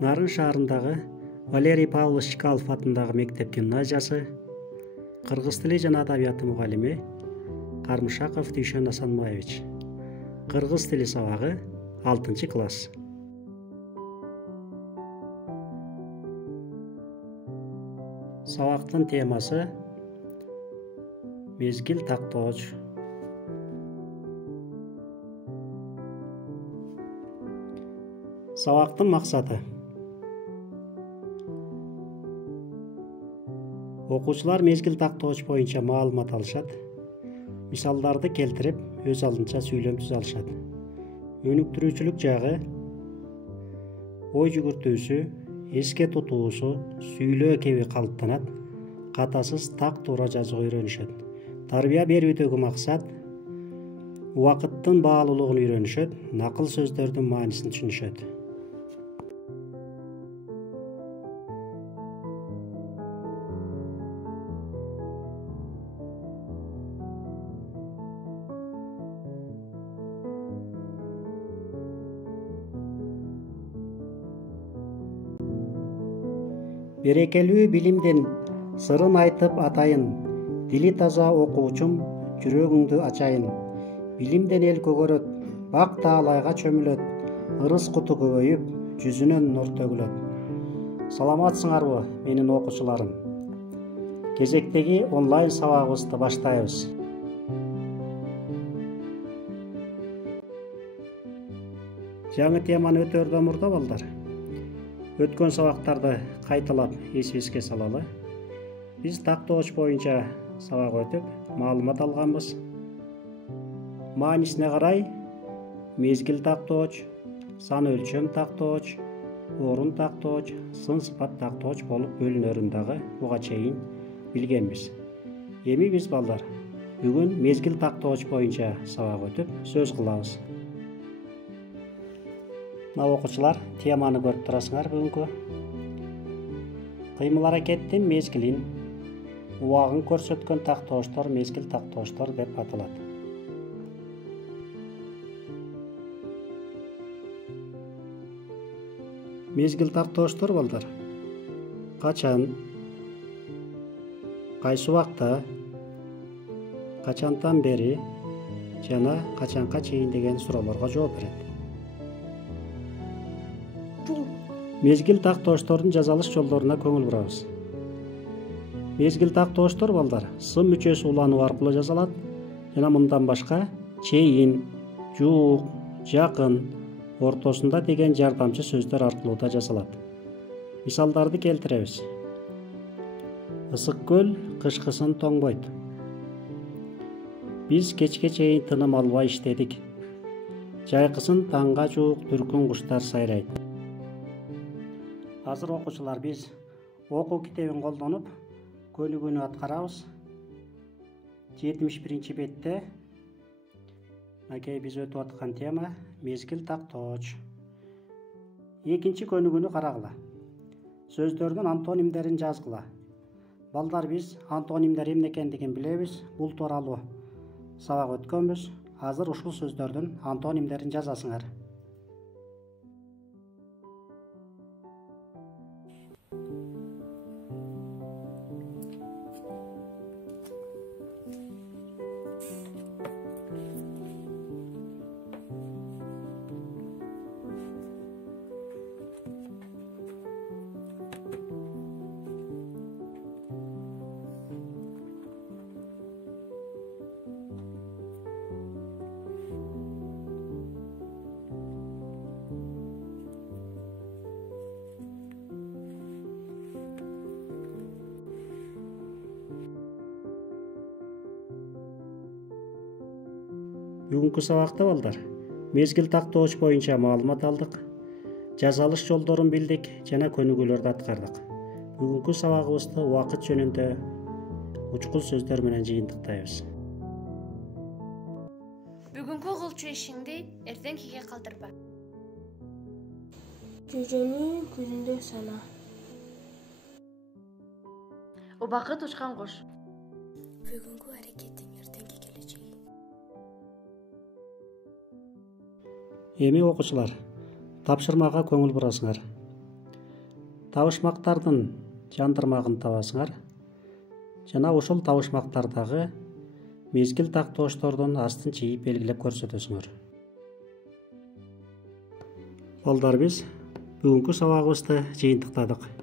Нарын шаарындагы Валерий Павлович Чкалов атындагы мектептин гимназиясы, кыргыз тили жана адабияты мугалими Кармышаков Дүйшөн Асанбаевич. Кыргыз тили сабагы 6-класс. Сабактын темасы мезгил тактооч. Сабактын максаты: окуучулар мезгил тактооч боюнча маалымат алышат, мисалдарды келтирип, өз алдынча сүйлөм түзө алышат. Өнүктүрүүчүлүк жагы: ой жүгүртүүсү, эске тутуусу, сүйлөө кеби калыптанат, катасыз так туура жазууга үйрөнүшөт. Тарбия берүүдөгү максат: убакыттын баалуулугун үйрөнүшөт, накыл сөздөрдүн маанисин түшүнүшөт. Берекелүү билимдин сырын айтып атайын, дили таза окуучум, жүрөгүңдү ачайын. Билимден эл көгөрөт, бак таалайга чөмүлөт, ырыс куту көбөйүп, жүзүнөн нур төгүлөт. Саламатсыңарбы, менин окуучуларым? Кезектеги онлайн сабагыбызды баштайбыз. Жаңы теманы өтөрдөн мурда балдар, өткөн сабактарды кайталап эсибизге салалы. Биз тактооч боюнча сабак өтүп, маалымат алганбыз. Маанисине карай мезгил тактооч, сан өлчөм тактооч, орун тактооч, сын сыпат тактооч болуп бөлүнөрүн дагы буга чейин билгенбиз. Эми биз балдар бүгүн мезгил тактооч боюнча сабак өтүп, сөз кылабыз. Мына окуучулар, теманы көрүп турасыңар бүгүнкү. Кыймыл аракеттин мезгилин, убагын көрсөткөн тактоочтор мезгил тактоочтор деп аталат. Мезгил тактоочтор балдар качан, кайсы убакта, качантан бери жана качанга чейин деген суроолорго жооп берет. Мезгил тактоочтордун жазалыш жолдоруна көңүл бурабыз. Мезгил тактоочтор балдар сын мүчөсү улануу аркылуу жазалат жана мындан башка чейин, жуук, жакын, ортосунда деген жардамчы сөздөр аркылуу да жазалат. Мисалдарды келтиребиз. Ысык көл кышкысын тоңбойт. Биз кечке чейин тыным албай иштедик. Жайкысын таңга жуук дүркүн куштар сайрайт. Азыр окуучулар, биз окуу китебин колдонуп көнүгүүнү аткарабыз. 71-бетте макей биз өтүп аткан тема мезгил тактооч. Экинчи көнүгүүнү карагыла. Сөздөрдүн антонимдерин жазгыла. Балдар, биз антонимдер эмне экендигин билебиз. Бул тууралуу сабак өткөнбүз. Азыр ушул сөздөрдүн антонимдерин жазасыңар. Бүгүнкү сабакта балдар мезгил тактооч боюнча маалымат алдык, жазалыш жолдорун билдик жана көнүгүүлөрдү аткардык. Бүгүнкү сабагыбызды убакыт жөнүндө учкул сөздөр менен жыйынтыктайбыз. Бүгүнкү кылчу ишиңди эртеңкиге калтырба. Жөжөнү күндө сана. Убакыт учкан кош. Бүгүнкү аракетиң эртеңки келечеги. Эми окуучулар, тапшырмага көңүл бурасыңар. табышмактардын жандырмагын табасыңар жана ошол табышмактардагы мезгил тактоочтордун астын чийип белгилеп көрсөтөсүңөр. Балдар, биз бүгүнкү сабагыбызды жыйынтыктадык.